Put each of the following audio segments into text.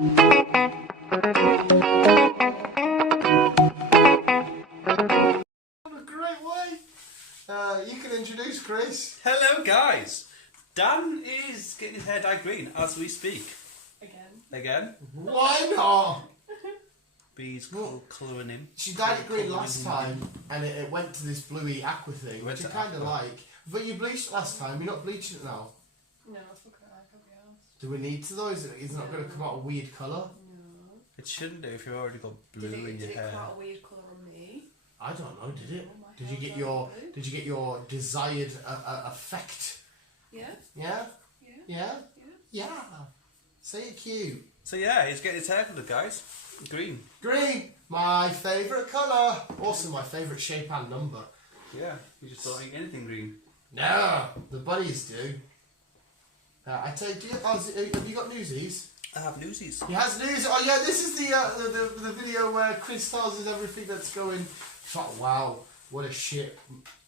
What a great way. You can introduce Chris. Hello, guys. Dan is getting his hair dyed green as we speak. Again? Why not? Bees colouring him. She dyed it green last time, and it went to this bluey aqua thing, which I kind of like. But you bleached it last time. You're not bleaching it now. No, I fucking like every else. Do we need to though? Is it not going to come out a weird colour? No. It shouldn't do if you've already got blue in your Did it hair. come out a weird colour on me? I don't know. Did it? Oh, my Did you hair's get your blue. Did you get your desired effect? Yeah. Yeah. Yeah. Yeah. Yeah. Yeah. Say it cute. So yeah, he's getting his hair coloured, guys. Green. Green, my favourite colour. Also my favourite shape and number. Yeah, you just don't think anything green. No, the buddies do. I tell you, have you got newsies? I have newsies. He has news. Oh yeah, this is the video where Chris tells us everything that's going. It's like, wow, what a shit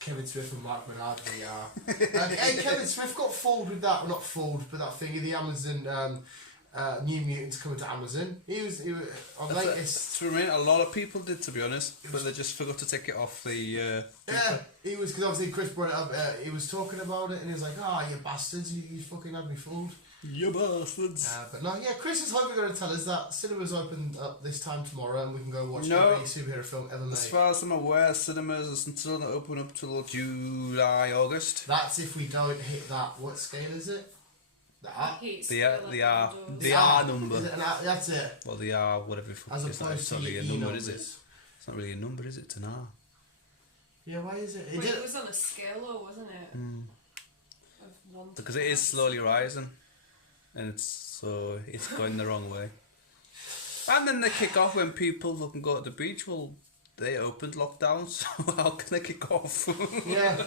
Kevin Smith and Mark Bernard they are. Hey, Kevin Smith got fooled with that. Well, not fooled, but that thing of the Amazon New Mutants coming to Amazon. He was on latest. To remain, a lot of people did, to be honest, but they just forgot to take it off the. Yeah, he was, because obviously Chris brought it up. He was talking about it, and he was like, "Ah, you bastards, you fucking had me fooled." You bastards. But no, yeah, Chris is hopefully going to tell us that cinemas open up this time tomorrow, and we can go watch every superhero film ever made. As far as I'm aware, cinemas are still not open up till July, August. That's if we don't hit that. What scale is it? The R. The R number. Is it that's it. Well, the R, whatever the fuck As it is. opposed It's to not really a E number, numbers. is it? It's not really a number, is it? It's an R. Yeah, why is it? Wait, it was on a scale though, wasn't it? Of 1 to Because it is 5. slowly rising, and it's going the wrong way. And then they kick off when people fucking go to the beach. Well, they opened lockdown, so how can they kick off? Yeah.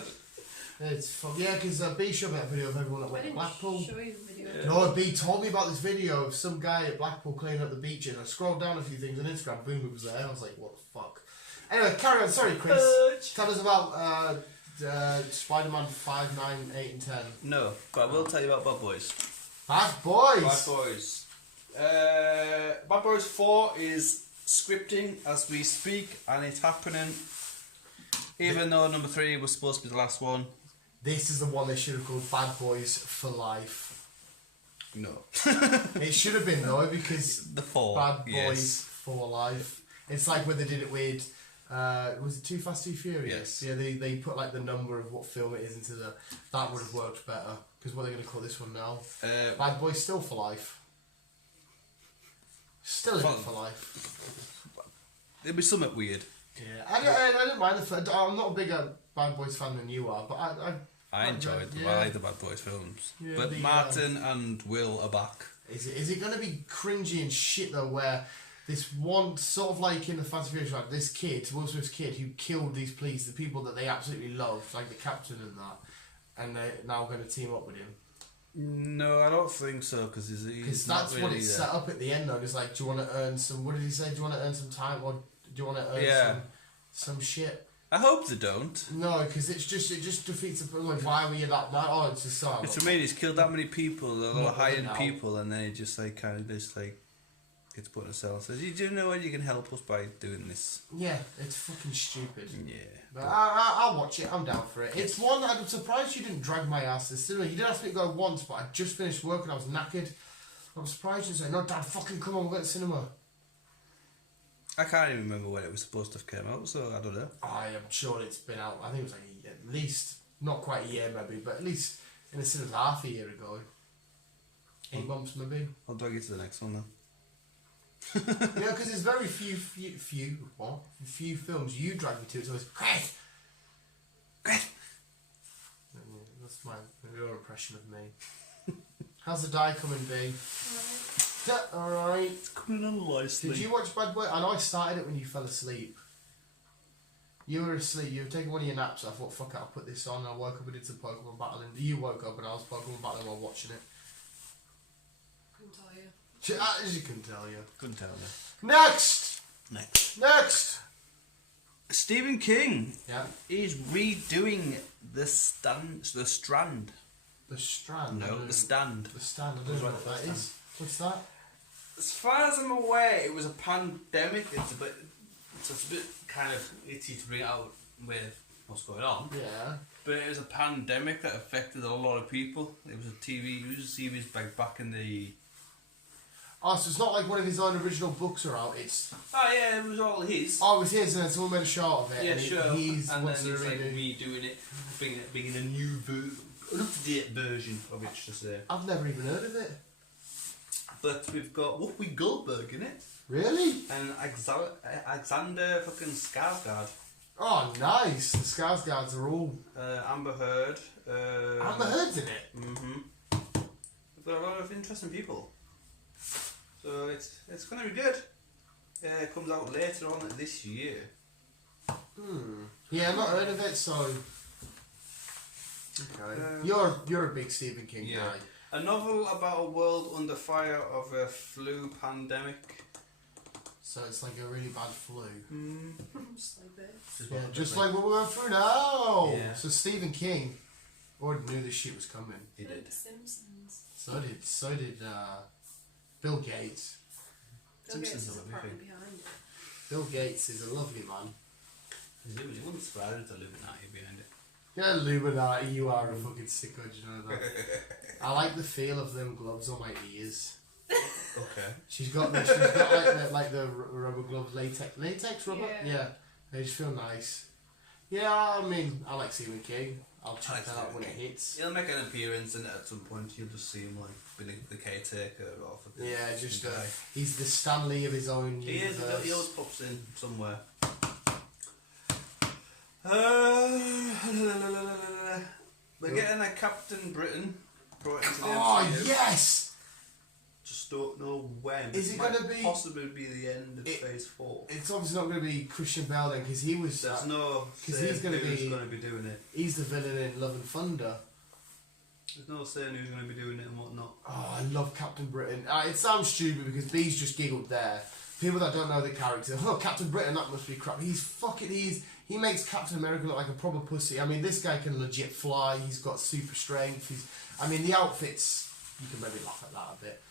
It's fun. Yeah, because B showed me that video of everyone that I went to didn't Blackpool. show you the video. No, B told me about this video of some guy at Blackpool cleaning up the beach, and I scrolled down a few things on Instagram, boom, it was there. I was like, what the fuck? Anyway, carry on. Sorry, Chris. Tell us about Spider-Man 5, 9, 8 and 10. No, but I will tell you about Bad Boys. Bad Boys! Bad Boys. Bad Boys 4 is scripting as we speak, and it's happening. Even though number 3 was supposed to be the last one. This is the one they should have called Bad Boys for Life. No. It should have been though, because The 4. Bad Boys yes. for Life. It's like when they did it with, was it Too Fast, Too Furious? Yes. Yeah, they put like the number of what film it is into the, that would have worked better. Because what are they going to call this one now? Bad Boys Still for Life. Still in it for life. It'd be something weird. Yeah, I don't mind I'm not a bigger Bad Boys fan than you are, but I enjoyed them. yeah. I like the Bad Boys films. Yeah, but the, Martin and Will are back. Is it going to be cringy and shit though, where this one, sort of like in the Fast and Furious, like this kid, Will Smith's kid, who killed these police, the people that they absolutely loved, like the captain and that, and they're now going to team up with him? No, I don't think so, because Because that's what it's set up at the end though. It's like, do you want to earn some, what did he say, do you want to earn some time, or do you want to earn some shit? I hope they don't. No, because it just defeats the point. Like, why were you that night? Oh, it's just so. It's amazing. He's killed that many people, a lot of high-end now. people, and then he just like kind of just like gets put in a cell. Says, "You do know what you can help us by doing this?" Yeah, it's fucking stupid. Yeah. But I'll watch it. I'm down for it. It's one that I'm surprised you didn't drag my ass to the cinema. You did ask me to go once, but I just finished work and I was knackered. I'm surprised you said, "No, Dad, fucking come on, we'll go to the cinema." I can't even remember when it was supposed to have come out, so I don't know. I am sure it's been out. I think it was like at least, not quite a year maybe, but at least in the cinemas half a year ago. 8 months maybe. I'll drag you to the next one then. Yeah, because there's very few films you drag me to. It's always Chris. That's your impression of me. How's the die coming, B? Alright. It's coming on nicely. Did you watch Bad Boy? I know I started it when you fell asleep. You were asleep. You were taking one of your naps. I thought, fuck it, I'll put this on. I woke up and did some Pokemon battling. You woke up and I was Pokemon battling while watching it. Couldn't tell you. She couldn't tell you. Couldn't tell me. Next. Stephen King. Yeah. Is redoing the Strand. The Strand. No, the Stand. The Stand. I don't know what that is. What's that? as far as I'm aware, it was a pandemic. It's a bit kind of itchy to bring out with what's going on. Yeah. But it was a pandemic that affected a lot of people. It was a series back in the... Oh, so it's not like one of his own original books are out, it's... Oh yeah, it was all his. Oh, it was his and then someone made a shot of it. Yeah, and sure. He's and wants then to he's like redo. redoing it, bringing a new up-to-date version of it, to say. I've never even heard of it. But we've got Whoopi Goldberg in it. Really? And Alexander fucking Skarsgård. Oh, nice. The Skarsgårds are all... Amber Heard. Amber Heard's in it? Mm-hmm. We've got a lot of interesting people. So it's going to be good. It comes out later on this year. Yeah, I've not heard of it, so... Okay. You're a big Stephen King guy. A novel about a world under fire of a flu pandemic. So it's like a really bad flu. Just like this. Yeah, just like what we're going through now. Yeah. So Stephen King already knew this shit was coming. He did. Like Simpsons. So did Bill Gates. Bill Gates Simpsons is are a partly big thing. behind it. Bill Gates is a lovely man. He wouldn't surprise it to Illuminati behind it. Yeah, Illuminati, you are a fucking sicko, do you know that? I like the feel of them gloves on my ears. Okay. She's got like the rubber gloves, latex rubber. Yeah. They just feel nice. Yeah, I mean, I like Stephen King. I'll check that out when it hits. He'll make an appearance in it at some point. You'll just see him like being the caretaker or something. Yeah, just he's the Stanley of his own universe. He always pops in somewhere. We're getting a Captain Britain brought into the MCU. Yes! Just don't know when. Is it going to be possibly be the end of Phase 4? It's obviously not going to be Christian Bale then, because he was. There's no because saying he's going who's to going to be doing it. He's the villain in Love and Thunder. There's no saying who's going to be doing it and whatnot. Oh, I love Captain Britain. It sounds stupid because B's just giggled there. People that don't know the character, oh, Captain Britain, that must be crap. He makes Captain America look like a proper pussy. I mean, this guy can legit fly. He's got super strength. The outfits, you can maybe laugh at that a bit.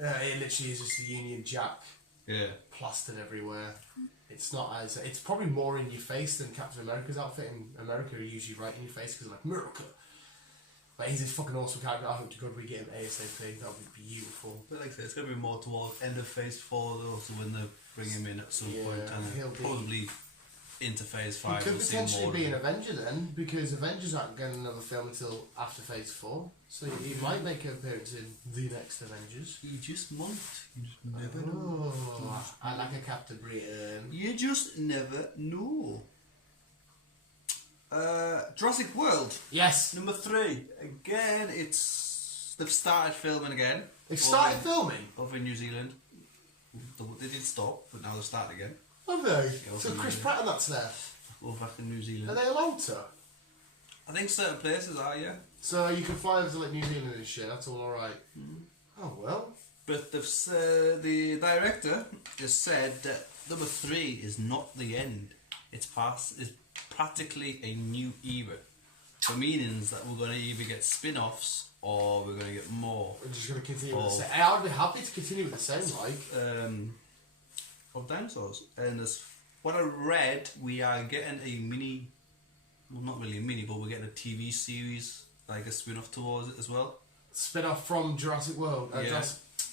It literally is just a Union Jack. Yeah. Plastered everywhere. It's probably more in your face than Captain America's outfit. In America, are usually right in your face because like America. But he's a fucking awesome character. I hope to God we get him ASAP. That would be beautiful. But like I said, it's going to be more towards end of Phase 4 though, so when they bring him in at some point, and probably into Phase 5. He could we'll potentially see more be an Avenger then, because Avengers aren't getting another film until after Phase 4. So he might make an appearance in the next Avengers. You just might. You just never know. Oh, I like a Captain Britain. You just never know. Jurassic World. Yes. Number 3. Again, they've started filming again. They've started filming? Over in New Zealand. They did stop, but now they've started again. Have they? So Chris Pratt and that's there? Over back in New Zealand. Are they allowed to? I think certain places are, yeah. So you can fly over to like New Zealand and shit, that's all alright. Oh well. But the director has said that number 3 is not the end. It's practically a new era. The meanings that we're going to either get spin-offs or we're going to get more. We're just going to continue with the same. I'd be happy to continue with the same, like. Of dinosaurs. And as what I read, we are getting a mini, well not really a mini, but we're getting a TV series, like a spin-off towards it as well. Spin-off from Jurassic World? Yeah.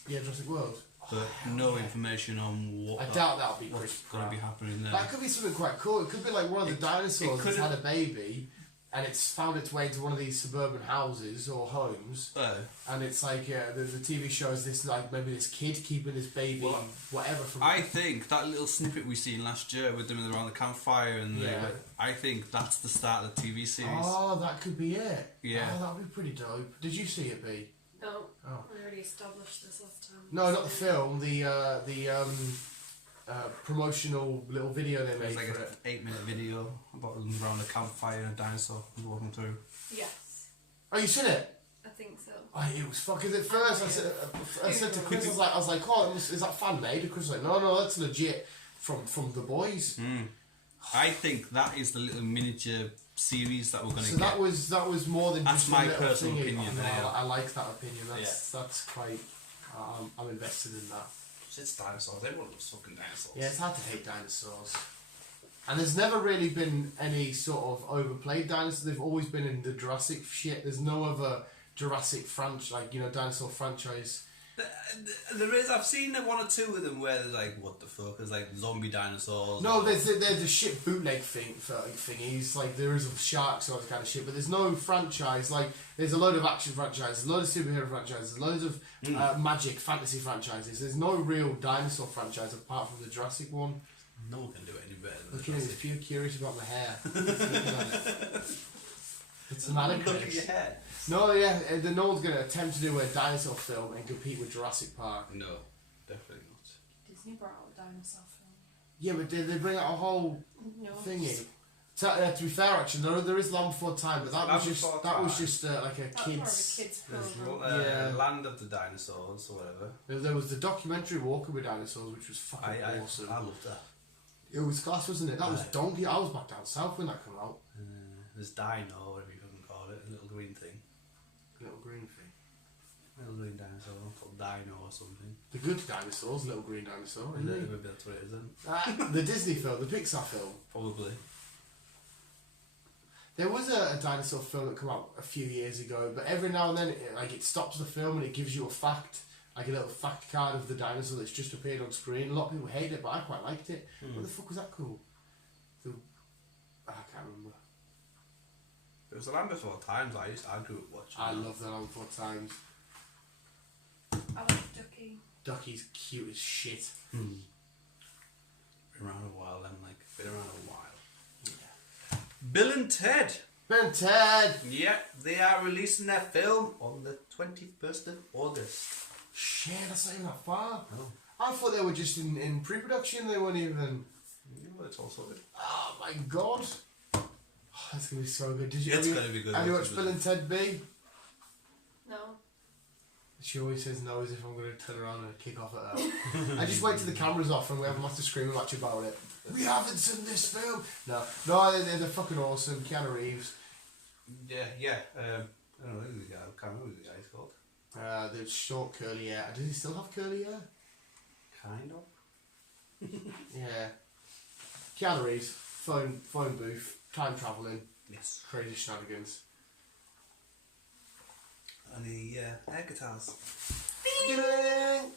Jurassic World. But no information on what I doubt that'll be what's going to be happening there. That could be something quite cool. It could be like one of the dinosaurs that's had a baby and it's found its way into one of these suburban houses or homes. And it's like the TV shows this, like maybe this kid keeping his baby, whatever. I think that little snippet we seen last year with them around the campfire and I think that's the start of the TV series. Oh, that could be it. Yeah. Oh, that would be pretty dope. Did you see it, B? No. Oh. We already established this last time. No, not the film. The promotional little video they made like for it. 8-minute video about them around a campfire and a dinosaur walking through. Yes. Oh, you seen it? I think so. Oh, it was fucking. At first, I said to Chris, I was like, oh, is that fan made? And Chris was like, no, that's legit from the boys. I think that is the little miniature series that we're going to get. So that was more than that's just my a little personal thingy. opinion. I like that opinion. That's quite. I'm invested in that. It's dinosaurs. Everyone loves fucking dinosaurs. Yeah, it's hard to hate dinosaurs. And there's never really been any sort of overplayed dinosaurs. They've always been in the Jurassic shit. There's no other Jurassic franchise, like, you know, dinosaur franchise. There is. I've seen one or two of them where they're like, what the fuck? There's like zombie dinosaurs. No, there's a shit bootleg thingies. Like, there is sharks and all that kind of shit, but there's no franchise. Like, there's a load of action franchises, a load of superhero franchises, loads of magic fantasy franchises. There's no real dinosaur franchise apart from the Jurassic one. No one can do it any better than Look at me, if you're curious about my hair. It's an Look at your head. No, yeah, no one's going to attempt to do a dinosaur film and compete with Jurassic Park. No, definitely not. Disney brought out a dinosaur film. Yeah, but they bring out a whole thingy. To be fair, actually, there is Land Before Time, but that was just like a That's kids. more of a kids There's Land of the Dinosaurs or whatever. There was the documentary Walking with Dinosaurs, which was fucking awesome. I loved that. It was class, wasn't it? That was donkey. I was back down south when that came out. There's Dino, whatever you can call it, a little green thing. Little green thing. Little green dinosaur called Dino or something. The good dinosaurs, little green dinosaur. Maybe that's what it is. The Disney film, the Pixar film. Probably. There was a dinosaur film that came out a few years ago, but every now and then it stops the film and it gives you a fact, like a little fact card of the dinosaur that's just appeared on screen. A lot of people hate it, but I quite liked it. What the fuck was that called? I can't remember. It was the Land Before Times I grew up watching. I love the Land Before Times. I like Ducky. Ducky's cute as shit. Been around a while then, been around a while. Yeah. Bill and Ted. Bill and Ted! Yeah, they are releasing their film on the 21st of August. Shit, that's not even that far. No. I thought they were just in pre-production, they weren't even... Yeah, well, it's all sorted. Oh my god! Oh, that's gonna be so good. It's gonna be good. Have you watched Bill and Ted B? No. She always says no as if I'm going to turn around and kick off at her. I just wait till the camera's off and we have a massive screaming match about it. We haven't seen this film! No, they're fucking awesome. Keanu Reeves. Yeah. I don't know who the guy. I can't remember who the guy's called. The short curly hair. Does he still have curly hair? Kind of. Yeah. Keanu Reeves. Phone booth. Time travelling. Yes. Crazy shenanigans. And the air guitars.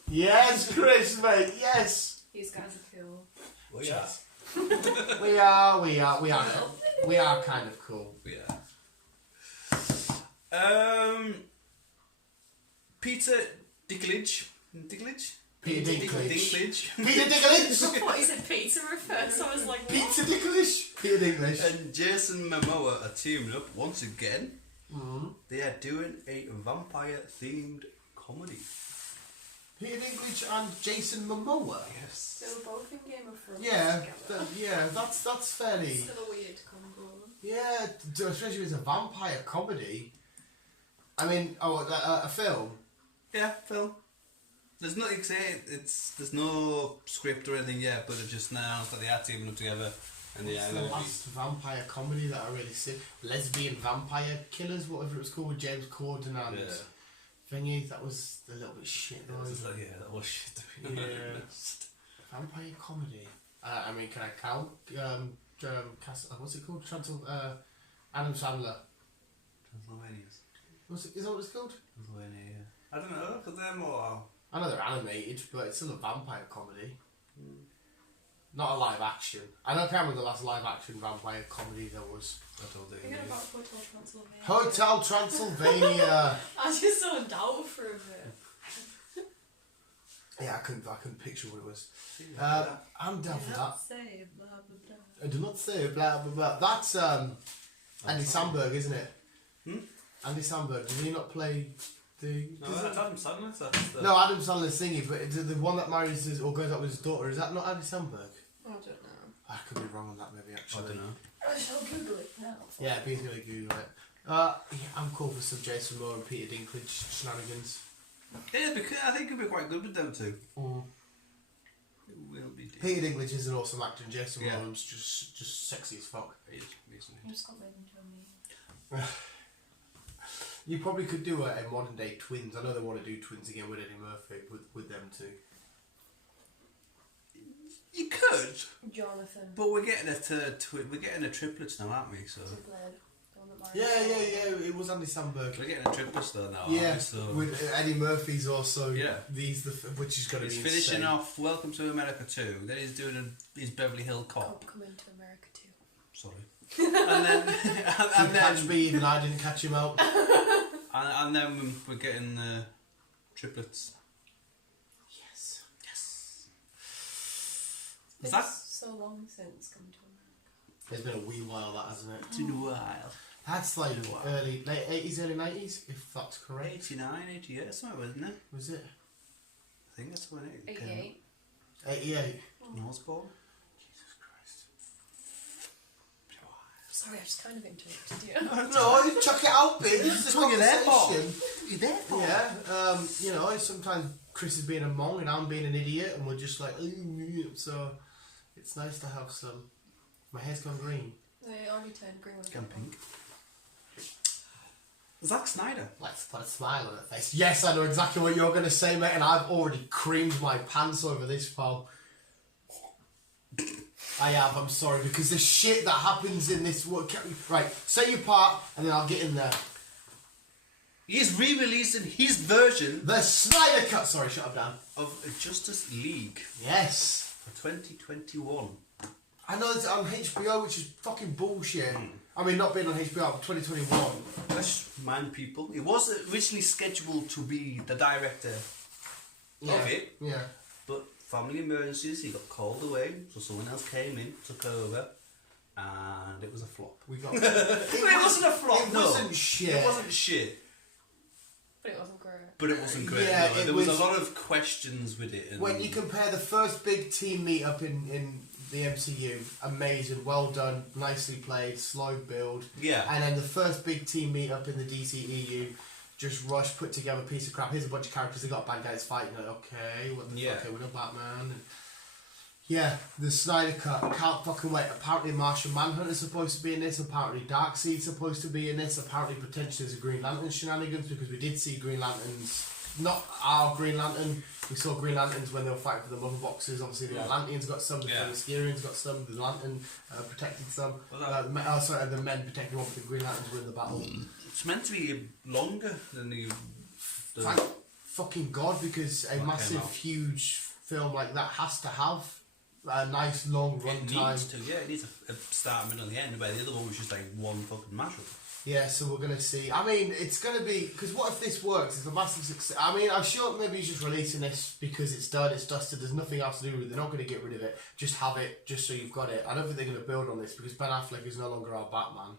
Yes, Chris, mate. Yes. These guys are cool. Oh yeah. We are kind of cool. Yeah. Peter Dinklage. Peter Dinklage. Dinklage. Peter Dinklage. What is it, pizza referred? So I was like, what? Peter Dinklage. Peter Dinklage. And Jason Momoa are teaming up once again. Mm-hmm. They are doing a vampire-themed comedy. Peter Dinklage and Jason Momoa. Yes. They were both in Game of Thrones Yeah, together. that's fairly. Still a weird combo. Yeah, especially if it's a vampire comedy. I mean, a film. Yeah, film. There's nothing say there's no script or anything yet, but they've just announced that they are teaming up together. And What's the last vampire comedy that I really see? Lesbian Vampire Killers, whatever it was called, with James Corden and thingy. That was a little bit shit. That was shit to be honest. Vampire comedy. I mean, can I count? What's it called? Adam Sandler. Transylvanians. Is that what it's called? Transylvania, yeah. I don't know, because they're more... I know they're animated, but it's still a vampire comedy. Not a live action. I can't remember the last live action vampire comedy there was. Thinking about Hotel Transylvania. Hotel Transylvania! I was just so in doubt for a bit. Yeah, I couldn't picture what it was. I'm down for that. Say blah blah blah. I do not say blah blah blah. That's Andy Samberg, isn't it? Andy Samberg. Did he not play the? No, that's Adam Sandler. That's the... No, Adam Sandler's thingy, but the one that marries his, or goes out with his daughter, is that not Andy Samberg? I don't know. I could be wrong on that, maybe actually. I don't know. I shall Google it now. Yeah, he's gonna Google it. Yeah, I'm cool for some Jason Moore and Peter Dinklage shenanigans. Yeah, because I think it'll be quite good with them too. It will be. Peter Dinklage is an awesome actor, and Jason Momoa's just sexy as fuck. He is, isn't I'm he? just got made into a meme. You probably could do a modern day twins. I know they want to do twins again with Eddie Murphy with them too. Jonathan. But we're getting we're getting a triplets now, aren't we? So Yeah. It was Andy Samberg. we're getting a triplets though now. Yeah, Aren't we? So with Eddie Murphy's also. Yeah. Which is going to be he's finishing insane. off Welcome to America 2. Then he's doing his Beverly Hill Cop. Coming to America too. Sorry. And then Didn't catch me, even I didn't catch him out. and then we're getting the triplets. Yes. It's that so long since Coming to America. It's been a wee while, that hasn't it? it's been a while. That's like late 80s, early 90s, if that's correct. 89, 88, something, wasn't it? Was it? I think that's when it came 88. 88. out. When I was born. Jesus Christ. Sorry, I just kind of interrupted you. No, you chuck it out, bitch. It's a what you're there for. conversation. You're there for. Yeah, you know, sometimes Chris is being a mong and I'm being an idiot, and we're just like, so it's nice to have some. My hair's gone green. They already turned green. Gone pink. Zack Snyder. Let's put a smile on her face. Yes, I know exactly what you're going to say, mate, and I've already creamed my pants over this, pal. I have, I'm sorry, because the shit that happens in this work. Right, say your part, and then I'll get in there. He's re-releasing his version The Snyder Cut. Sorry, shut up, Dan. of Justice League Yes. for 2021. I know it's on HBO, which is fucking bullshit. I mean, not being on HBO, but 2021. Let's remind people, it was originally scheduled to be the director of it, Yeah. but family emergencies, he got called away, so someone else came in, took over, and it was a flop. We got. But it wasn't a flop, It no. wasn't shit. It wasn't shit, But it wasn't great. but it wasn't great. Yeah, no. it There was a was- lot of questions with it. And When you compare the first big team meet-up in the MCU, amazing, well done, nicely played, slow build. Yeah. And then the first big team meet-up in the DCEU, just rushed, put together a piece of crap. Here's a bunch of characters, they got bad guys fighting. Like, okay, what the fuck, okay, we're not Batman. And yeah, the Snyder Cut, can't fucking wait. Apparently Martian Manhunter's supposed to be in this, apparently Darkseid's supposed to be in this, apparently potentially there's a Green Lantern shenanigans, because we did see Green Lanterns, not our Green Lantern, we saw Green Lanterns when they were fighting for the mother boxes. Obviously the Atlanteans got some, the Themyscirians got some, the Lantern protected some, the men protected one, but the Green Lanterns were in the battle. It's meant to be longer than the Thank fucking God, because a What massive, came out? huge film like that has to have a nice long run It time. needs to, yeah, it needs a start, middle, and the end. Where the other one was just like one fucking mashup. Yeah, so we're going to see. I mean, it's going to be... Because what if this works? It's a massive success. I mean, I'm sure maybe he's just releasing this because it's done, it's dusted, there's nothing else to do with it. They're not going to get rid of it. Just have it, just so you've got it. I don't think they're going to build on this because Ben Affleck is no longer our Batman.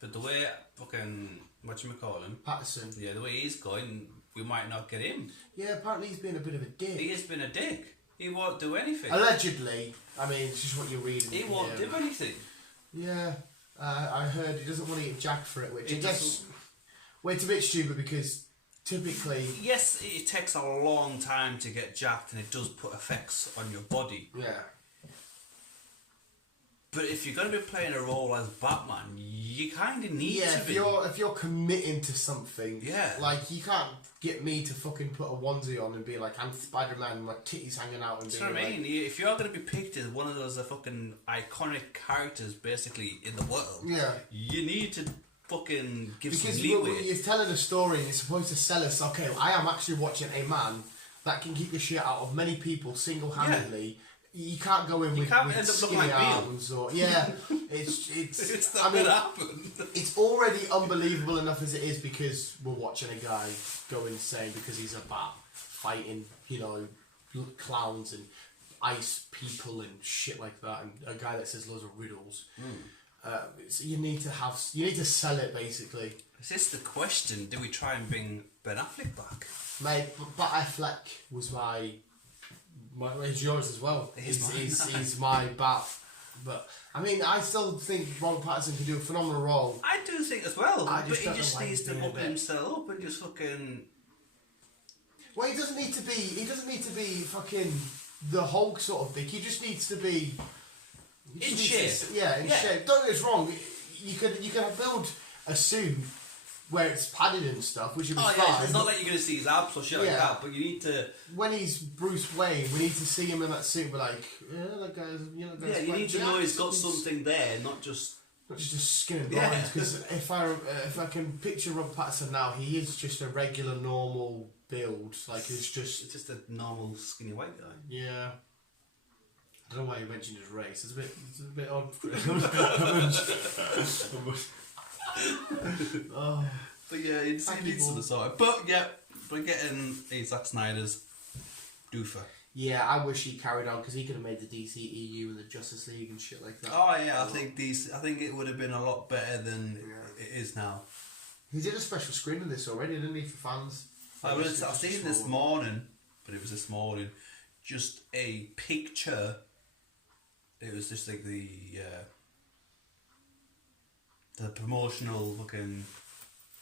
But the way fucking... whatchamacallit? Patterson. Yeah, the way he's going, we might not get him. Yeah, apparently he's been a bit of a dick. He has been a dick. He won't do anything. Allegedly. I mean, it's just what you're reading. He won't do anything. Yeah. I heard he doesn't want to get jacked for it, which He I guess... Well, it's a bit stupid because typically... Yes, it takes a long time to get jacked and it does put effects on your body. Yeah. But if you're going to be playing a role as Batman, you kind of need Yeah, to be. if you're committing to something, Yeah. like you can't get me to fucking put a onesie on and be like, I'm Spider-Man and my titties hanging out and That's being what I like, mean. If you're going to be picked as one of those fucking iconic characters, basically in the world, yeah. you need to fucking give Because some leeway. you're telling a story and you're supposed to sell us, okay, I am actually watching a man that can keep the shit out of many people single-handedly. You can't go in with can't end up skinny looking like Beale. arms or it's It's I not mean, going to happen. it's already unbelievable enough as it is because we're watching a guy go insane because he's a bat fighting, you know, clowns and ice people and shit like that, and a guy that says loads of riddles. So you need to sell it basically. Is this the question? Do we try and bring Ben Affleck back? Mate, but Affleck was my it's yours as well. He's my bat. But I mean, I still think Ron Patterson can do a phenomenal role. I do think as well, I but just he don't know just why needs he's to doing open it. himself up and just fucking. Well, he doesn't need to be. He doesn't need to be fucking the Hulk sort of big. He just needs to be In in shape. shape. Don't get us wrong. You could build a suit where it's padded and stuff, which would be Oh fine. yeah, it's not like you're going to see his abs or shit like Yeah. that, but you need to... When he's Bruce Wayne, we need to see him in that suit. We're like, yeah, that guy's, you know, Yeah, you need to know he's got something there, not just... Not just skin and Yeah. bones. Because if I can picture Robert Pattinson now, he is just a regular, normal build. Like it's just a normal skinny white guy. yeah. I don't know why you mentioned his race. It's a bit odd. Oh. But yeah, he needs some sort of... But yeah, we're getting a Zack Snyder's doofer. Yeah, I wish he carried on because he could have made the DCEU and the Justice League and shit like that. Oh yeah, I think it would have been a lot better than it is now. He did a special screen of this already, didn't he, for fans? I've seen this morning, but it was this morning, just a picture. It was just like the promotional looking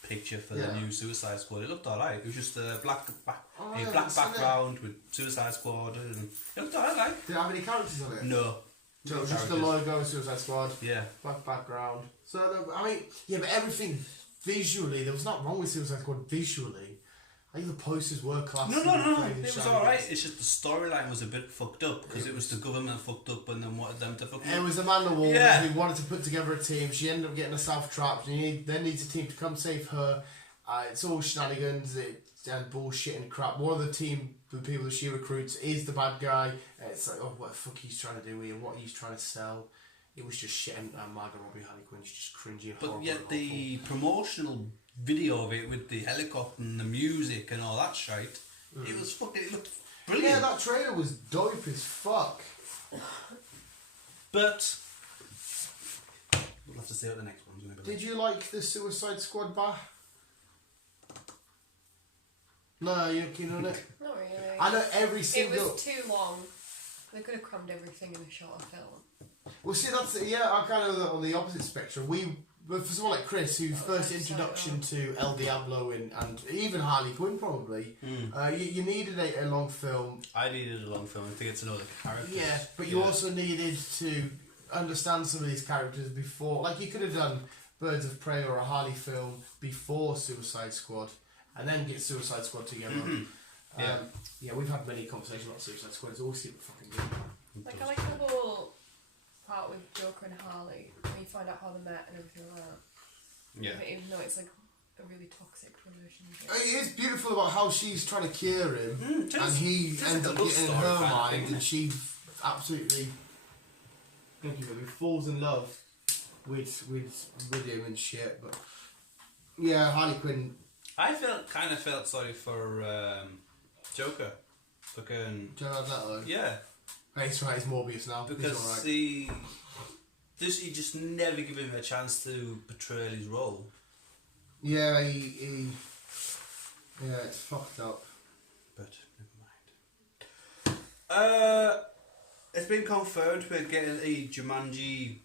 picture for the new Suicide Squad. It looked alright. It was just a black background with Suicide Squad, and it looked alright. Did it have any characters on it? No. So it was just the logo, Suicide Squad. Yeah. Black background. So I mean, yeah, but everything visually, there was nothing wrong with Suicide Squad visually. I think the posters were classic. No. It was alright. It's just the storyline was a bit fucked up because it was the government fucked up and then wanted them to fuck up. It was Amanda Waller who wanted to put together a team. She ended up getting herself trapped. And then needs a team to come save her. It's all shenanigans and bullshit and crap. One of the people that she recruits is the bad guy. It's like, oh, what the fuck he's trying to do here, what he's trying to sell. It was just shit. And Margot Robbie, Harley Quinn's just cringy and horrible. But yet the promotional video of it with the helicopter and the music and all that shite, it looked brilliant. Yeah, that trailer was dope as fuck. But we'll have to see what the next one's going to be. Did you like the Suicide Squad No, you're keen on it? Not really. I know every single... It was too long. They could have crammed everything in a shorter film. Well, see, I'm kind of on the opposite spectrum. But for someone like Chris, whose first introduction to El Diablo and even Harley Quinn probably, you needed a long film. I needed a long film to get to know the characters. Yeah, but you also needed to understand some of these characters before. Like, you could have done Birds of Prey or a Harley film before Suicide Squad, and then get Suicide Squad together. Yeah, we've had many conversations about Suicide Squad. It's always super fucking good. Like, I like the whole part with Joker and Harley, when you find out how they met and everything like that. Yeah. Even though it's like a really toxic relationship. It is beautiful about how she's trying to cure him, and he ends up a love getting in story her kind of mind, thing. and she absolutely, thank you, baby, falls in love with him and shit. But yeah, Harley Quinn. I kind of felt sorry for Joker, fucking Jared Leto. yeah, He's right. He's Morbius now. because he's he just never give him a chance to portray his role. yeah, he it's fucked up. But never mind. It's been confirmed we're getting a Jumanji.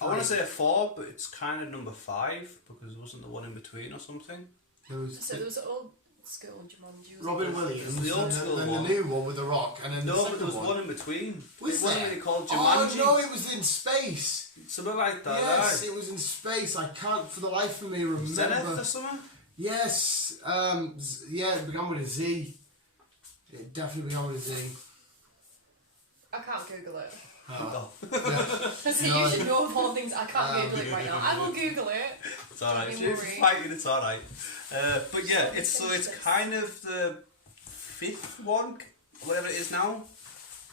I want to say a 4, but it's kind of number 5 because it wasn't the one in between or something. So there was old school Jumanji. Robin Williams, the old school then one. the new one with The Rock, and then No, the but second there was one. one in between. Was it wasn't there? really called Oh Jumanji. no, it was in space. Something like that. Yes, right? it was in space. I can't for the life of me remember. Zenith or something? Yes, yeah, it began with a Z. It definitely began with a Z. I can't Google it. Oh. So you should know of all things. I can't Google it right now. I will Google it. It's alright. Don't It's worry. fighting, it's alright. But yeah, it's kind of the 5th one, whatever it is now.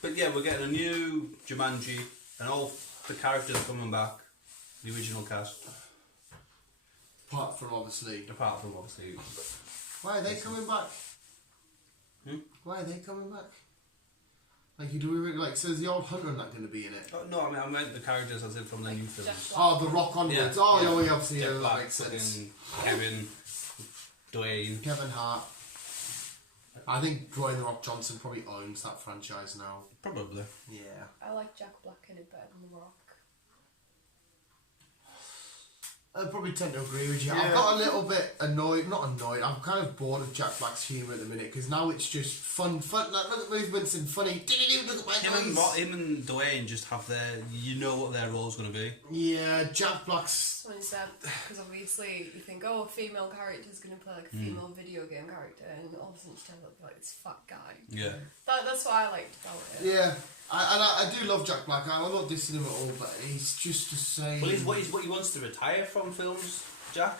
But yeah, we're getting a new Jumanji, and all the characters are coming back. The original cast. Apart from obviously. Apart from obviously. Why are they coming back? Why are they coming back? Like, you do like, so is the old Hunter not going to be in it? Oh, no, I meant the characters as in from the new films. Jeff Oh, The Rock onwards. Yeah. Oh, Yeah. yeah, obviously, Jeff yeah, that Black, makes sense. fucking Kevin, Dwayne. Kevin Hart. I think Dwayne The Rock Johnson probably owns that franchise now. Probably. Yeah. I like Jack Black in it better than The Rock. I probably tend to agree with you. Yeah. I've got a little bit annoyed, not annoyed, I'm kind of bored of Jack Black's humour at the minute because now it's just fun, like, look at movements and funny. Look at my Him and Dwayne just have their, you know what their role's going to be. Yeah, Jack Black's. 100%. Because obviously you think, oh, a female character's going to play like a female video game character, and all of a sudden she turns up like this fat guy. Yeah. That's what I liked about it. Yeah. I do love Jack Black. I'm not dissing him at all, but he's just the same. Well, he's what he wants to retire from films, Jack.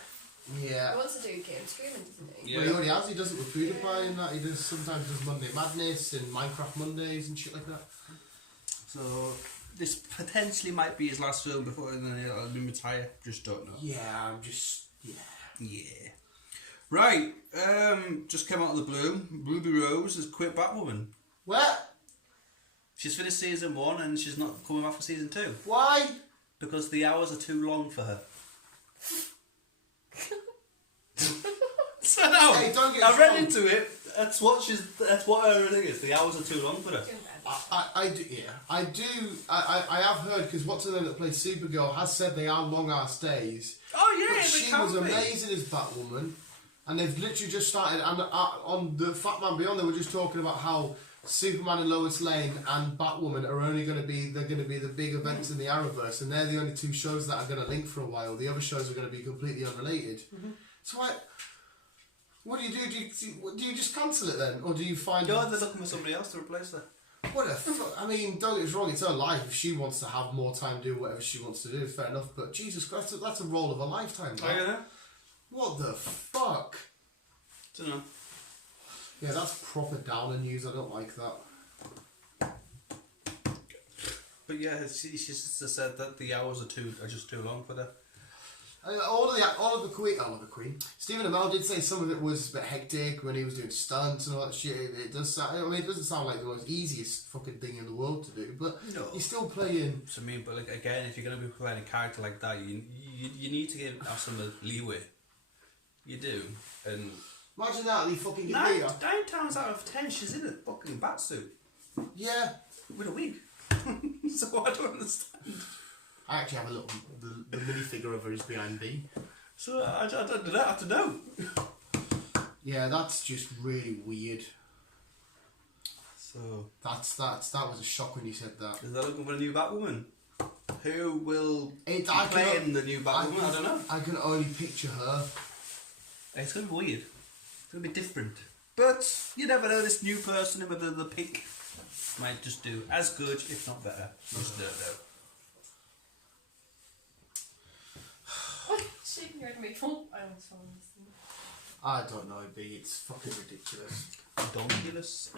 Yeah. He wants to do game streaming, doesn't he? Yeah. Well, he already has. He does it with PewDiePie and that. He does sometimes does Monday Madness and Minecraft Mondays and shit like that. So this potentially might be his last film before then he'll retire. Just don't know. Yeah, I'm just Yeah. Right. Just came out of the blue. Ruby Rose has quit Batwoman. What? She's finished season 1 and she's not coming back for season 2 Why? because the hours are too long for her. So no, Hey, don't get I us read wrong. into it. That's what her thing is. The hours are too long for her. Doing bad. I do. Yeah, I do. I have heard because what's her name that plays Supergirl has said they are long ass days. Oh yeah, But they she can was be. amazing as Batwoman, and they've literally just started. And on the Fat Man Beyond, they were just talking about how Superman and Lois Lane and Batwoman are only going to be the big events in the Arrowverse, and they're the only two shows that are going to link for a while. The other shows are going to be completely unrelated. So what do you do? Do you just cancel it then, or do you find? God, they're looking for somebody else to replace her. What the fuck? I mean, don't get us wrong, it's her life. If she wants to have more time to do whatever she wants to do, fair enough. But Jesus Christ, that's a role of a lifetime. Oh That. yeah. What the fuck? Don't know. Yeah, that's proper downer news. I don't like that. But yeah, she just said that the hours are just too long for her. All of the Queen. Stephen Amell did say some of it was a bit hectic when he was doing stunts and all that shit. It does sound. I mean, it doesn't sound like the most easiest fucking thing in the world to do, but No. he's still playing. So I mean, but like again, if you're gonna be playing a character like that, you need to have some leeway. You do, and Imagine that, he fucking get 9 me. times out of 10, she's in a fucking batsuit Yeah. with a wig. So I don't understand. I actually have a little. The minifigure of her is behind B. So I don't have to know. Yeah, that's just really weird. So That was a shock when you said that. is that looking for a new Batwoman? Who will be I can- playing the new Batwoman? I don't know. I can only picture her. It's gonna be weird. It's gonna be different. But you never know. This new person with the pink might just do as good, if not better. Just don't know. Shaking your head at me. Oh, I almost fell on this thing. I don't know, B. It's fucking ridiculous. Donkulous.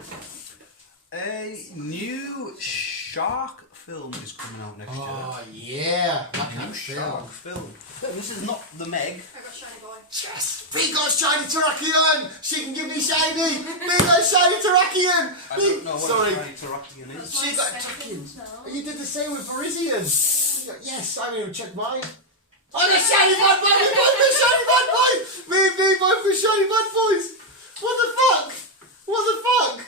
A new shark film is coming out next Oh yeah, that year. kind New of shark film. This is not the Meg. I got shiny boy. Yes, we got shiny Terrakion. She can give me shiny. We got shiny Terrakion. I don't know what Sorry, a shiny Terrakion is. she got Terrakion. You did the same with Parisian. Yes, I mean check mine. I got shiny bad boy. We both got shiny bad boy. Me both got shiny bad boys. What the fuck? What the fuck?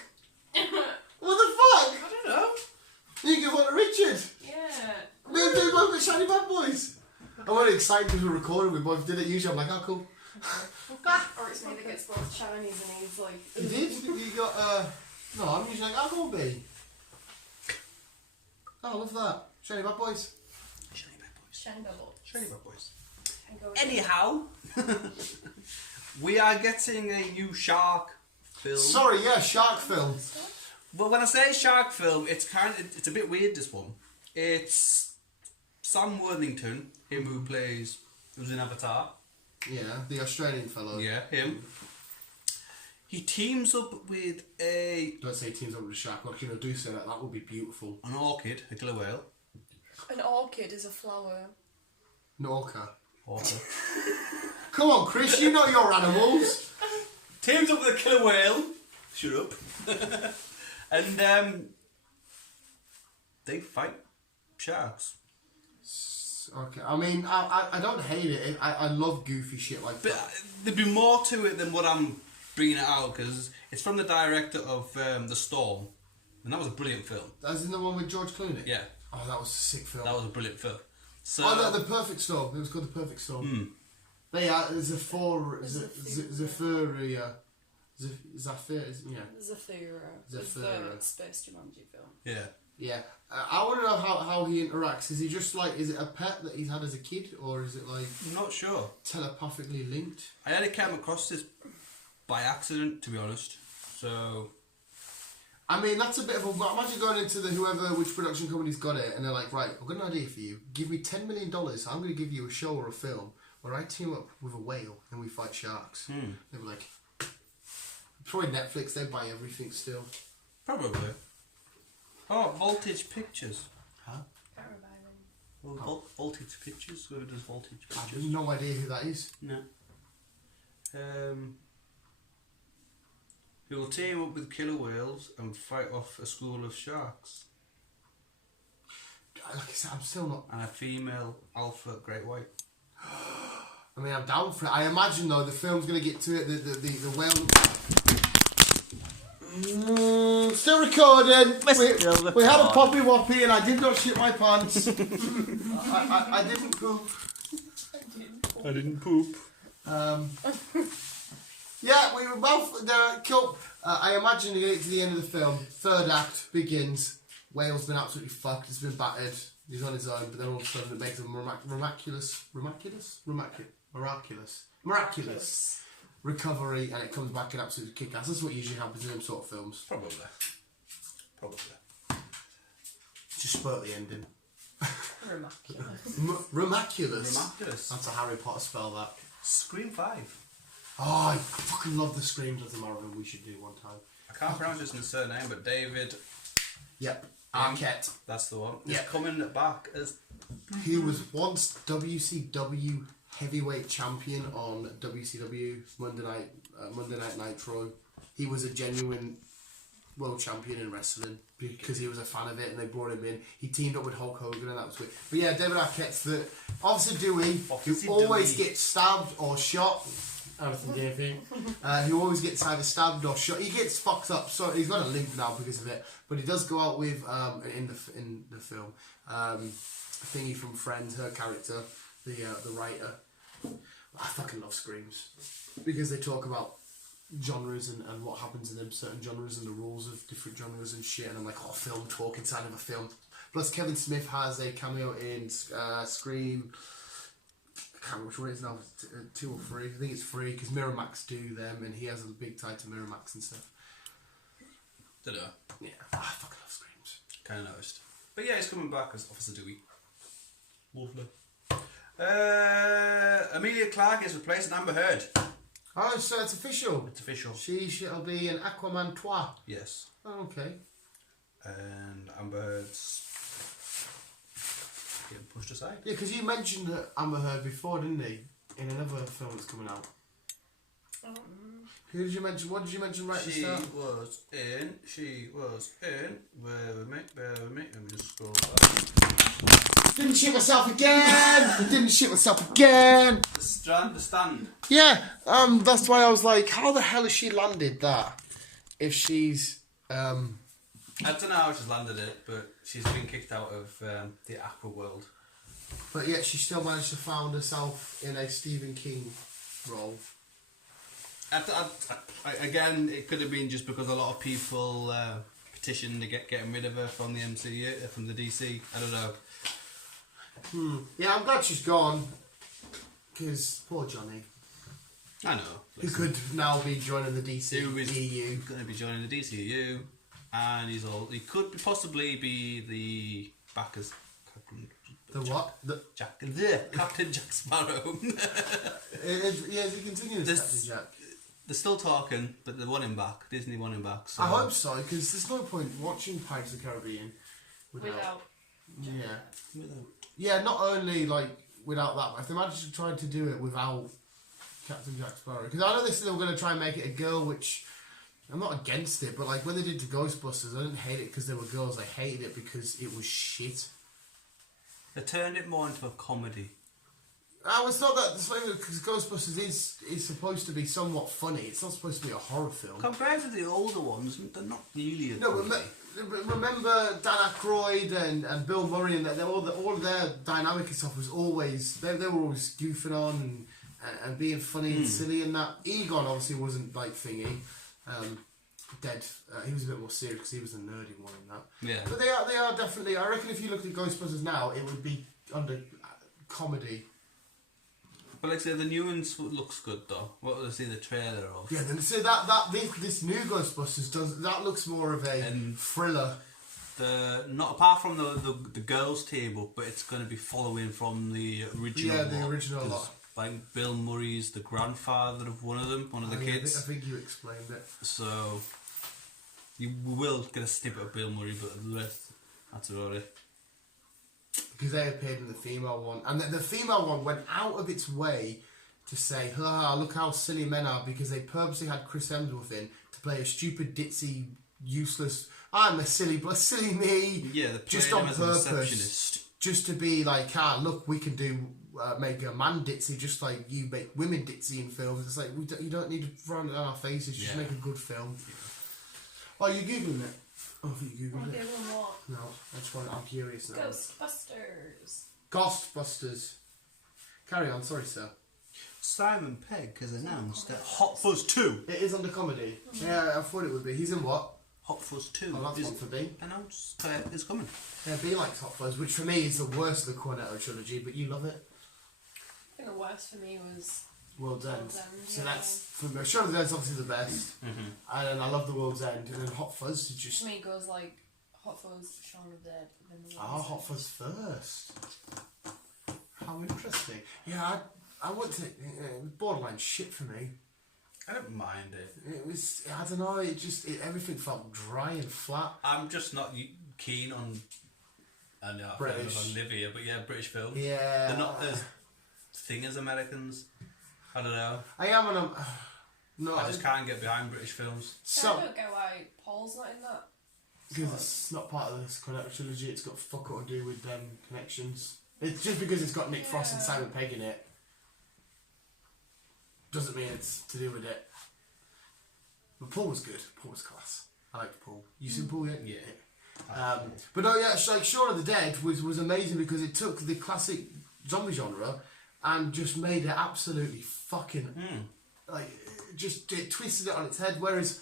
What the fuck? I don't know. You give one to Richard. Yeah. Me and Dave both got shiny bad boys. I'm really excited because we're recording. We both did it. Usually I'm like, oh cool. Or it's me that gets both shinies and he's like... You did? You got no, I'm usually like, I'll go be. Oh, I love that. Shiny bad boys. Shiny bad boys. Shiny bubble. Shiny bad boys. And go with Anyhow, we are getting a new shark film. Sorry, yeah, shark film. But when I say shark film, it's a bit weird. This one, it's Sam Worthington, him who's in Avatar. Yeah, the Australian fellow. Yeah, him. He teams up with Don't say teams up with a shark. Look, you know, do say that. That would be beautiful. an orchid, a killer whale. An orchid is a flower. Norca. Orca. Come on, Chris, you know your animals. Teams up with a killer whale. Shut up. And they fight sharks. Okay, I mean, I don't hate it. I love goofy shit like But that. there'd be more to it than what I'm bringing it out, because it's from the director of The Storm, and that was a brilliant film. As in the one with George Clooney? Yeah, Oh, that was a sick film. that was a brilliant film. So, Oh no, the Perfect Storm. It was called the Perfect Storm. They are Zephyria. Yeah. Zafira. Zafira. The Space Jumanji film. yeah. Yeah. I want to know how he interacts. Is he just like, is it a pet that he's had as a kid, or is it like I'm not sure. telepathically linked? I only came across this by accident, to be honest. So, I mean, that's a bit of a... Imagine going into which production company's got it, and they're like, right, I've got an idea for you. Give me $10 million, so I'm going to give you a show or a film where I team up with a whale and we fight sharks. They were like... Probably Netflix, they buy everything still. probably. Oh, Voltage Pictures. Huh? Well, Voltage Pictures? Whoever does Voltage I have Pictures? no idea who that is. No. Who will team up with killer whales and fight off a school of sharks. Like I said, I'm still not... And a female alpha great white. I mean, I'm down for it. I imagine, though, the film's going to get to it, the whale... still recording. We had a poppy whoppy and I did not shit my pants. I didn't poop. I didn't poop. Yeah, we were both cool. I imagine you get to the end of the film. Third act begins. Whale's been absolutely fucked. He's been battered. He's on his own, but then all of a sudden it makes him miraculous recovery, and it comes back and absolutely kick ass. That's what usually happens in them sort of films. Probably. Just spoil the ending. Remarculous. Remarculous. That's a Harry Potter spell, that. Scream 5. Oh, I fucking love the screams of the marathon. We should do one time. I can't pronounce his surname, but David. Yep. Arquette. That's the one. Yeah. He's coming back as. He was once WCW heavyweight champion on WCW Monday Night Nitro. He was a genuine world champion in wrestling because he was a fan of it, and they brought him in. He teamed up with Hulk Hogan, and that was weird. But yeah, David Arquette's the Officer Dewey, who always gets stabbed or shot. Who always gets either stabbed or shot. He gets fucked up, so he's got a limp now because of it. But he does go out with in the film, thingy from Friends, her character, the writer. I fucking love screams because they talk about genres and what happens in them certain genres and the rules of different genres and shit. And I'm like, oh, film talk inside of a film. Plus, Kevin Smith has a cameo in Scream. I can't remember which one it is now, 2 or 3. I think it's 3 because Miramax do them, and he has a big tie to Miramax and stuff. Did I? Yeah, I fucking love screams. Kind of noticed. But yeah, he's coming back as Officer Dewey. Lovely. Amelia Clark is replacing Amber Heard. Oh, so it's official. It's official. She'll be an Aquaman 2. Yes. Oh, okay. And Amber Heard's getting pushed aside. Yeah, because you mentioned Amber Heard before, didn't he? In another film that's coming out. Who did you mention? What did you mention right at the start? She was in. Bear with me. Let me just scroll back. Didn't shit myself again! Didn't shit myself again! The Stand. Yeah, that's why I was like, how the hell has she landed that? If she's, I don't know how she's landed it, but she's been kicked out of the Aqua world. But yet she still managed to find herself in a Stephen King role. Again, it could have been just because a lot of people petitioned to getting rid of her from the MCU, from the DC. I don't know. Yeah, I'm glad she's gone. Because poor Johnny. I know. Who could now be joining the DC Who is EU. going to be joining the DCU, and he could possibly be the backers. The what? Captain Jack Sparrow. Yeah, is he continuing as Captain Jack? They're still talking, but they want him back. Disney want him back. So. I hope so, because there's no point watching Pirates of the Caribbean without. Yeah. Yeah, not only like without that, but if they managed to try to do it without Captain Jack Sparrow, because I know they were going to try and make it a girl, which I'm not against it, but like when they did to Ghostbusters, I didn't hate it because they were girls. I hated it because it was shit. They turned it more into a comedy. Oh, it's not that. Because Ghostbusters is supposed to be somewhat funny. It's not supposed to be a horror film. Compared to the older ones, they're not really a No, comedy. but remember Dan Aykroyd and Bill Murray and all of their dynamic and stuff was always they were always goofing on and being funny and silly and that. Egon obviously wasn't like thingy. Dead. He was a bit more serious because he was the nerdy one in that. Yeah. But they are definitely. I reckon if you looked at Ghostbusters now, it would be under comedy. But like I say, the new one looks good though. What was the trailer of? Yeah, then so this new Ghostbusters looks more of a thriller. Not apart from the girls' table, but it's going to be following from the original. Yeah, the original lot. Like Bill Murray's the grandfather of one of the kids. I think you explained it. So you will get a snippet of Bill Murray, but the rest, that's about it. Because they appeared in the female one, and the female one went out of its way to say, look how silly men are, because they purposely had Chris Hemsworth in to play a stupid, ditzy, useless, I'm a silly me. Yeah, the just on purpose. Just to be like, look, we can make a man ditzy just like you make women ditzy in films. It's like, you don't need to run it on our faces, just make a good film. Yeah. Oh, you Googling it? Oh, I think you Googled it. What? No, I just want. I'm curious now. Ghostbusters. Carry on, sorry, sir. Simon Pegg has announced that Hot Fuzz 2. It is under comedy. Yeah, I thought it would be. He's in what? Hot Fuzz 2 that's is one for B. announced. It's coming. Yeah, B likes Hot Fuzz, which for me is the worst of the Cornetto trilogy, but you love it. I think the worst for me was World's End. So yeah. that's for me. Shaun of the Dead's obviously the best, and I love the World's End, and then Hot Fuzz is just. For me, it goes like Hot Fuzz, Shaun of the Dead, then the Hot Fuzz first. How interesting. Yeah, I want to. It was borderline shit for me. I don't mind it. It was. I don't know. Everything felt dry and flat. I'm just not keen on. I know British. I live here, but yeah, British films. Yeah. They're not as thing as Americans. I don't know. I am on no. I just can't get behind British films. I don't get why Paul's not in that. Because it's not part of this Cornetto trilogy. It's got fuck all to do with connections. It's just because it's got Nick Frost and Simon Pegg in it. Doesn't mean it's to do with it. But Paul was good. Paul was class. I liked Paul. You seen Paul yet? Yeah. But no, yeah, like Shaun of the Dead was amazing because it took the classic zombie genre and just made it absolutely fucking it twisted it on its head. Whereas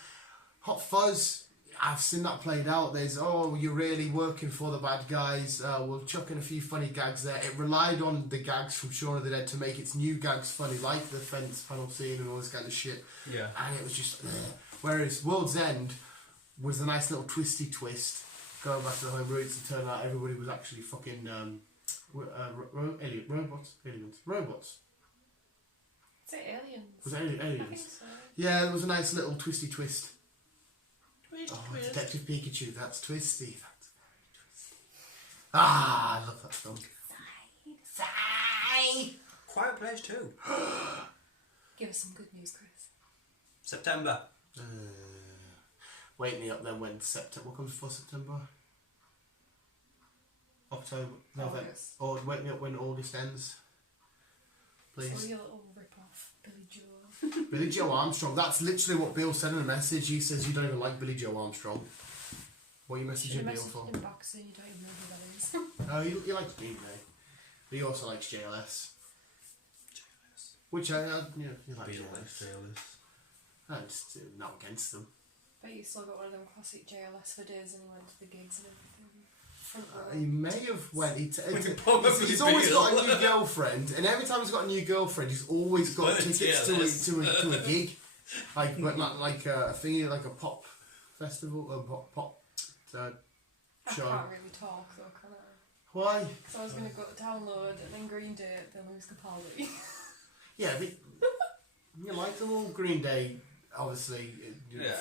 Hot Fuzz, I've seen that played out. There's you're really working for the bad guys. We'll chuck in a few funny gags there. It relied on the gags from Shaun of the Dead to make its new gags funny, like the fence panel scene and all this kind of shit. Yeah. And it was just. Whereas World's End was a nice little twisty twist, going back to the home roots, and turned out everybody was actually fucking robots. Is it aliens? Was it aliens? I think so. Yeah, there was a nice little twisty twist. Detective Pikachu, that's twisty. That's very twisty. I love that film. Sigh. Quiet Place 2. Give us some good news, Chris. September. Wake me up then when September. What comes before September? October. November. August. Or wake me up when August ends. Please. So your little rip-off, Billy Joel. Billy Joe Armstrong. That's literally what Bill said in a message. He says you don't even like Billy Joe Armstrong. What are you messaging Bill for? In boxing, you don't even know who that is. Oh, he likes Green Day. But he also likes JLS. JLS. Which you like JLS. I'm just not against them. But you still got one of them classic JLS for days and he went to the gigs and everything. Front row. He may have went. Probably He's always got a new girlfriend, and every time he's got a new girlfriend, he's always got tickets to a gig, like a thingy, like a pop festival, a pop show. I can't really talk though, can I? Why? So I was going to go to Download and then Green Day, then Lewis Capaldi. Yeah, but you like them all. Green Day, obviously,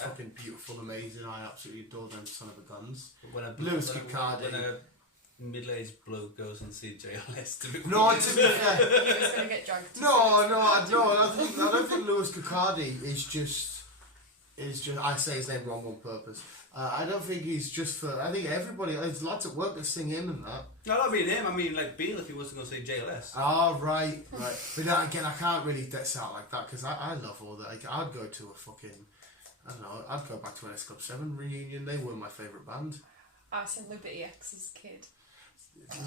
fucking beautiful, amazing. I absolutely adore them, son of a guns. Lewis Capaldi. When a middle-aged bloke goes and sees JLS to be No, to be fair. He was going to get dragged. I don't think Lewis Capaldi is just. I say his name wrong on purpose. I don't think he's just for. I think everybody. There's lots at work that sing him and that. No, I don't mean him. I mean like Beale if he wasn't going to say JLS. Oh, right. But again, I can't really diss out like that because I love all that. Like, I'd go to a fucking I don't know, I'd go back to an S Club 7 reunion. They were my favourite band. I said Liberty X as a kid.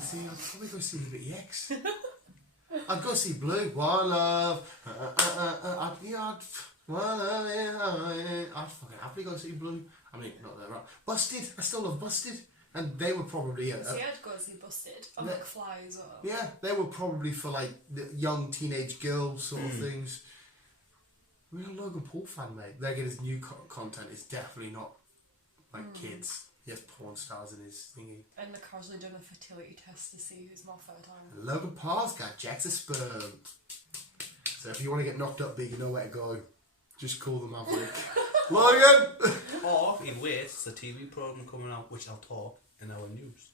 See, I'd probably go see Liberty X. I'd go see Blue. One Love. I'd fucking happily go see Blue. I mean, not that right. Busted. I still love Busted. And they were probably... See, I'd go see Busted. On McFly as well. Yeah, they were probably for like the young teenage girls sort of things. We're a Logan Paul fan, mate. They're getting his new content is definitely not like kids. He has porn stars in his thingy. And they're casually doing a fertility test to see who's more fertile. And Logan Paul's got jacks of sperm. So if you want to get knocked up big, you know where to go. Just call the Maverick. Logan! Or, in waits, the TV programme coming out, which I'll talk in our news.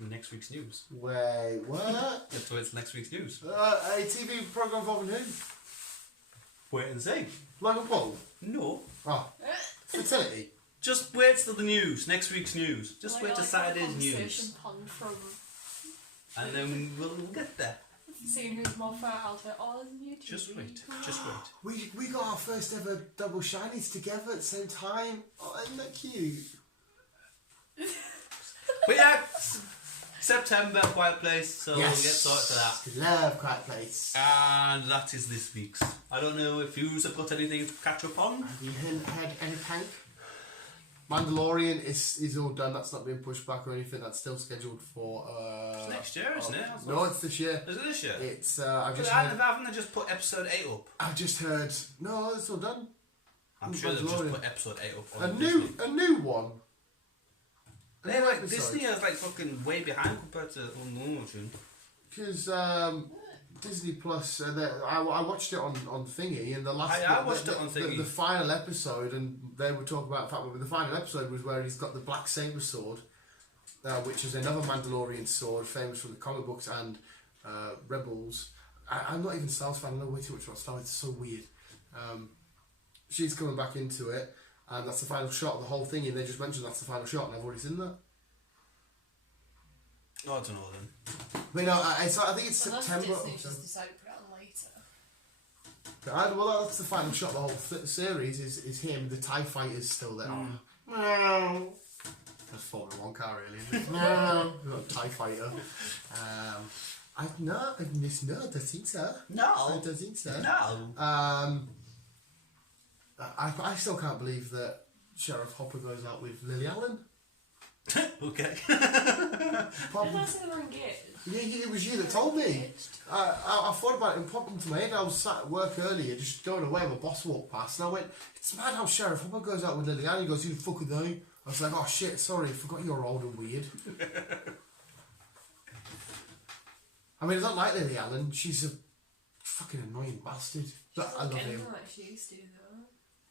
Next week's news. Wait, what? So it's next week's news. A TV programme involving who? Wait and see. Logan Paul? No. Oh, fertility. Just wait till the news, next week's news. Just wait till Saturday's news. From And then we'll get there. seeing who's more fertile to all the new TV. Just wait, just wait. We got our first ever double shinies together at the same time. Oh, isn't that cute? But yeah, September, Quiet Place, so we'll get sorted for that. Love Quiet Place. And that is this week's. I don't know if you have got anything to catch up on. Have you had anything? Mandalorian is all done. That's not being pushed back or anything. That's still scheduled for... It's next year, isn't it? No, it's this year. Is it this year? It's... Haven't they just put episode 8 up? I've just heard... No, it's all done. I'm sure they've just put episode 8 up on A new one. They're like, Disney is like fucking way behind compared to normal tune. Because Disney Plus, I watched it on Thingy, and the last... I watched it on Thingy. The final episode, and they were talking about... In fact, the final episode was where he's got the Black Saber sword, which is another Mandalorian sword, famous from the comic books and Rebels. I'm not even Star Wars fan, I know way too much about Star Wars, it's so weird. She's coming back into it, and that's the final shot of the whole thing, and they just mentioned that's the final shot, and I've already seen that. Oh, I don't know then. But no, I think it's September. Disney just decided to put it on later. Well, that's the final shot of the whole series is him, the TIE fighter's still there. That's Formula 1 car, really, isn't it? No, TIE fighter. I don't think so. No. I don't think so. No. I still can't believe that Sheriff Hopper goes out with Lily Allen. Okay. Did I say they were engaged? Yeah, it was you that told me. I thought about it and popped into my head. I was sat at work earlier, just going away. My boss walked past, and I went, "It's mad how Sheriff Hopper goes out with Lily Allen." He goes, "Who the fuck are they?" I was like, "Oh shit, sorry, I forgot you're old and weird." I mean, I don't like Lily Allen. She's a fucking annoying bastard. But I love him. Anything like she used to, though.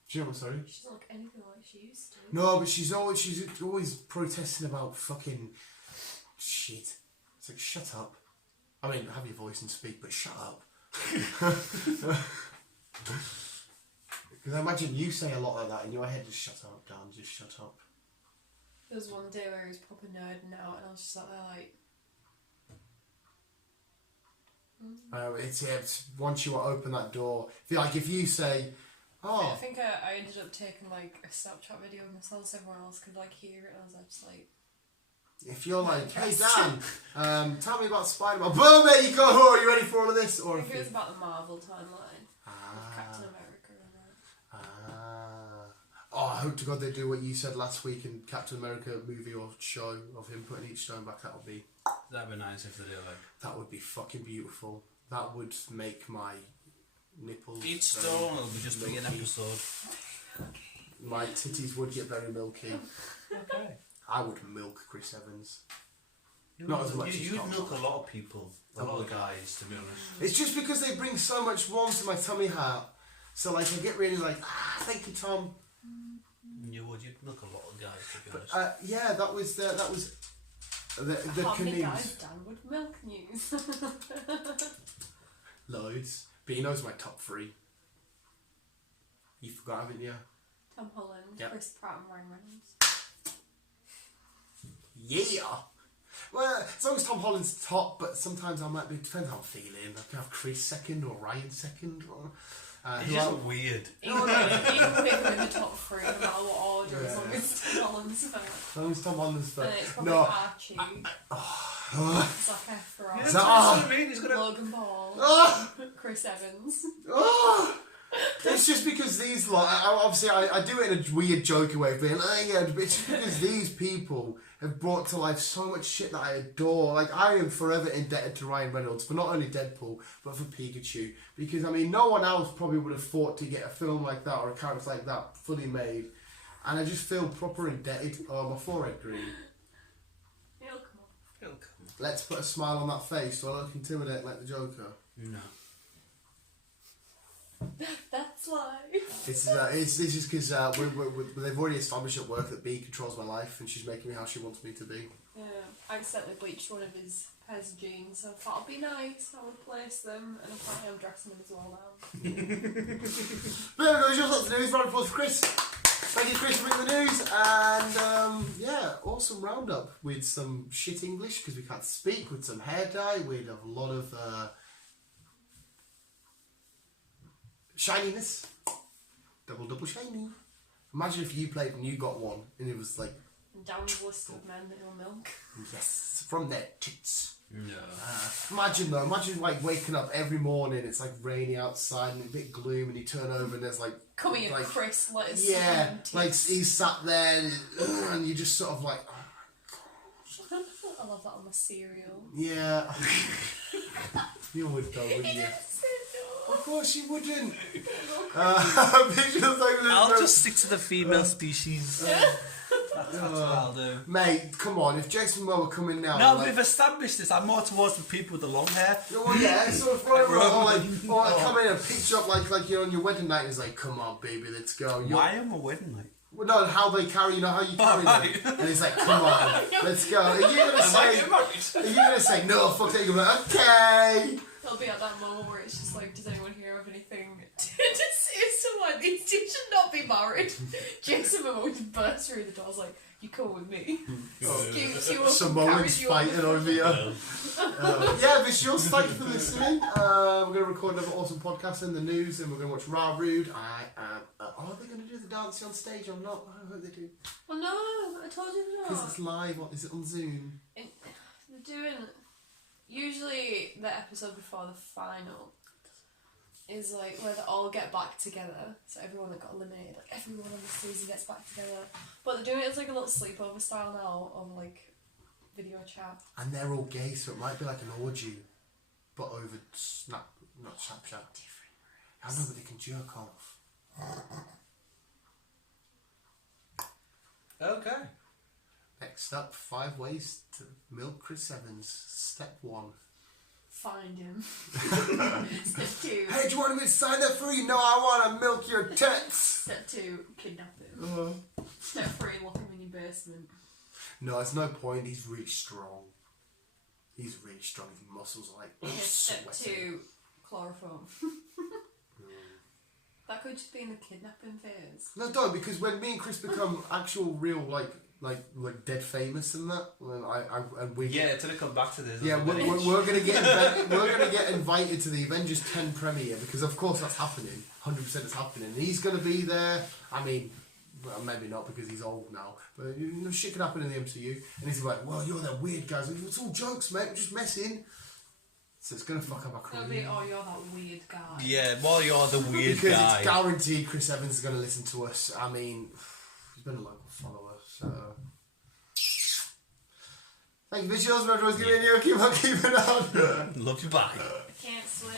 Do you know what I'm sorry? She doesn't look anything like she used to. No, but she's always protesting about fucking shit. It's like, shut up. I mean, have your voice and speak, but shut up. Because I imagine you say a lot like that in your head. Just shut up, Dan. Just shut up. There was one day where he was proper nerding out, and I was just sat there like. It's once you open that door. If you say, "Oh," I think I ended up taking like a Snapchat video of myself so everyone else could like hear it, and I was just like. If you're like, "Hey Dan, tell me about Spider-Man," boom, there you go. Oh, are you ready for all of this? Or I if think it was about the Marvel timeline. Captain America and that. Oh, I hope to God they do what you said last week in Captain America movie or show of him putting each stone back. That'd be nice if they do like. That would be fucking beautiful. That would make my nipples. Each stone will be just be an episode. My titties would get very milky. Okay. I would milk Chris Evans. Not as much as you'd Tom. milk a lot of people, a lot of guys, to be honest. It's just because they bring so much warmth to my tummy heart. So like I get really like, thank you, Tom. You'd milk a lot of guys, to be honest. Yeah, that was the How many canoes. guys Dan would milk news? Loads. But he knows my top 3. You forgot, haven't you? Tom Holland, Yep. Chris Pratt, and Ryan Reynolds. Yeah. Well, as long as Tom Holland's top, but sometimes I might be, depends how I'm feeling. I can have Chris second or Ryan second. Or, He's just weird. You can pick him in the top 3 no matter what order, as long as Tom Holland's fair. As long as Tom Holland's fair. It's probably No. Archie. Zac Efron. That's what I mean. He's gonna. Logan Paul. Chris Evans. It's just because these lot, obviously I do it in a weird jokey way of being, yeah, but it's just because these people have brought to life so much shit that I adore. Like, I am forever indebted to Ryan Reynolds for not only Deadpool, but for Pikachu. Because, I mean, no one else probably would have thought to get a film like that or a character like that fully made. And I just feel proper indebted. Oh, my forehead green. He'll come on. He'll come. Let's put a smile on that face so I look intimidating like the Joker. No. That's why. It's just because they've already established at work that B controls my life and she's making me how she wants me to be. Yeah, I accidentally bleached one of his pairs of jeans, so I thought it'd be nice. I'll replace them, and apparently I'm dressing them as well now. But there we go, just lots of news. Round of applause for Chris. Thank you, Chris, for bringing the news. And yeah, awesome roundup with some shit English because we can't speak, with some hair dye, with a lot of shininess. Double shiny. Imagine if you played and you got one and it was like, Down the list of men that will milk. yes, from their tits. No. Imagine like waking up every morning, it's like rainy outside and a bit gloom, and you turn over and there's like Come here, like, Chris, let us yeah, see like he's sat there and you just sort of like, I love that on my cereal. yeah. You would though, wouldn't you? Of course you wouldn't. I'll just stick to the female species. That's what I'll do. Mate, come on, if Jason Momoa come in now... No, like, we've established this. I'm more towards the people with the long hair. well, yeah, sort of forever, or come in and pitch up like you're on your wedding night and it's like, come on, baby, let's go. Why on my wedding night? Well, no, how they carry, you know how you carry them. And it's like, come on, let's go. Are you gonna say, no, fuck that? You're gonna be like, okay. There'll be at that moment where it's just like, does anyone hear of anything to say to someone, these two should not be married. Jason Momoa just bursts through the door, like, you come with me. Samoans fighting over you. Yeah, visuals, thank you for listening. We're going to record another awesome podcast in the news, and we're going to watch Ra Rude. Are they going to do the dancing on stage or not? I hope they do. Well, no, I told you not. Because it's live, is it on Zoom? They're doing... Usually the episode before the final is like where they all get back together. So everyone that got eliminated, like everyone on the season gets back together. But they're doing it as like a little sleepover style now of like video chat. And they're all gay, so it might be like an orgy, but over Snapchat. I know, but they can jerk off. Okay. Next up, 5 ways to milk Chris Evans. Step 1. Find him. Step 2. Hey, do you want me to sign that for you? No, I want to milk your tits. Step 2. Kidnap him. Step 3. Lock him in your basement. No, there's no point. He's really strong. His muscles are like Step sweating. 2. Chloroform. That could just be in the kidnapping phase. No, don't, because when me and Chris become actual real like dead famous and that, and we Yeah, it's gonna come back to this. yeah, we're gonna get invited to the Avengers 10 premiere, because of course that's happening. 100% it's happening. And he's gonna be there. I mean, well, maybe not because he's old now, but you know, shit can happen in the MCU. And he's like, well, you're that weird guy. It's all jokes, mate. We're just messing. So it's gonna fuck up our career. It'll be, oh, you're that weird guy. Yeah, well, you're the weird because guy. It's guaranteed Chris Evans is gonna listen to us. I mean, he's been a local follower. So, thank you for shows, everyone's giving you. Keep on keeping on. Love you, bye. I can't swim.